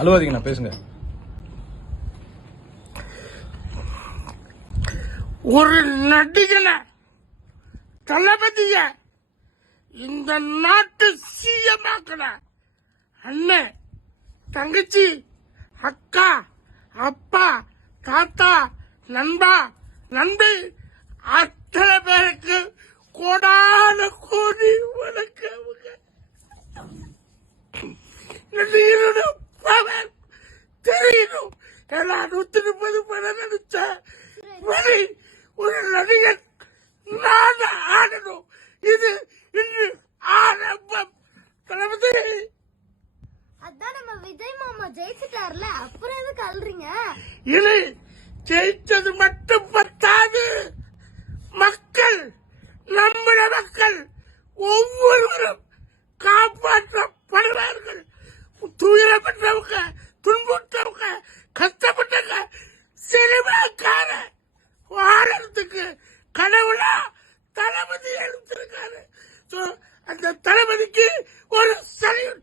அழுவாதீங்கண்ணா, பேசுங்க. ஒரு நடிகன தளபதிய இந்த நாட்டு சீயமாக்கன அண்ணன், தங்கச்சி, அக்கா, அப்பா, தாத்தா, நண்பா, நண்பி அத்தனை பேருக்கு கோடான கோடி வணக்கம். தெரியணும். 130 படம் நடிச்ச ஒரு நடிகர் நான் ஆடணும். இது இன்று ஆரம்பம். தளபதி, அதான் நம்ம விஜய் மாமா ஜெயிச்சிட்டார்ல, அப்புறம் எதுக்கு அல்றீங்க? இல்லை, ஜெயிச்சது மட்டும் பத்தாது. மக்கள், நம்முடைய மக்கள் ஒவ்வொருவரும் காப்பாற்றப்படுவார்கள். துயரப்பட்டவங்க, துன்புற்றவங்க, கஷ்டப்பட்டவங்க, சினிமாக்கார வாழறதுக்கு கடவுளா தளபதி எடுத்திருக்காரு. அந்த தளபதிக்கு ஒரு சல்யூட்.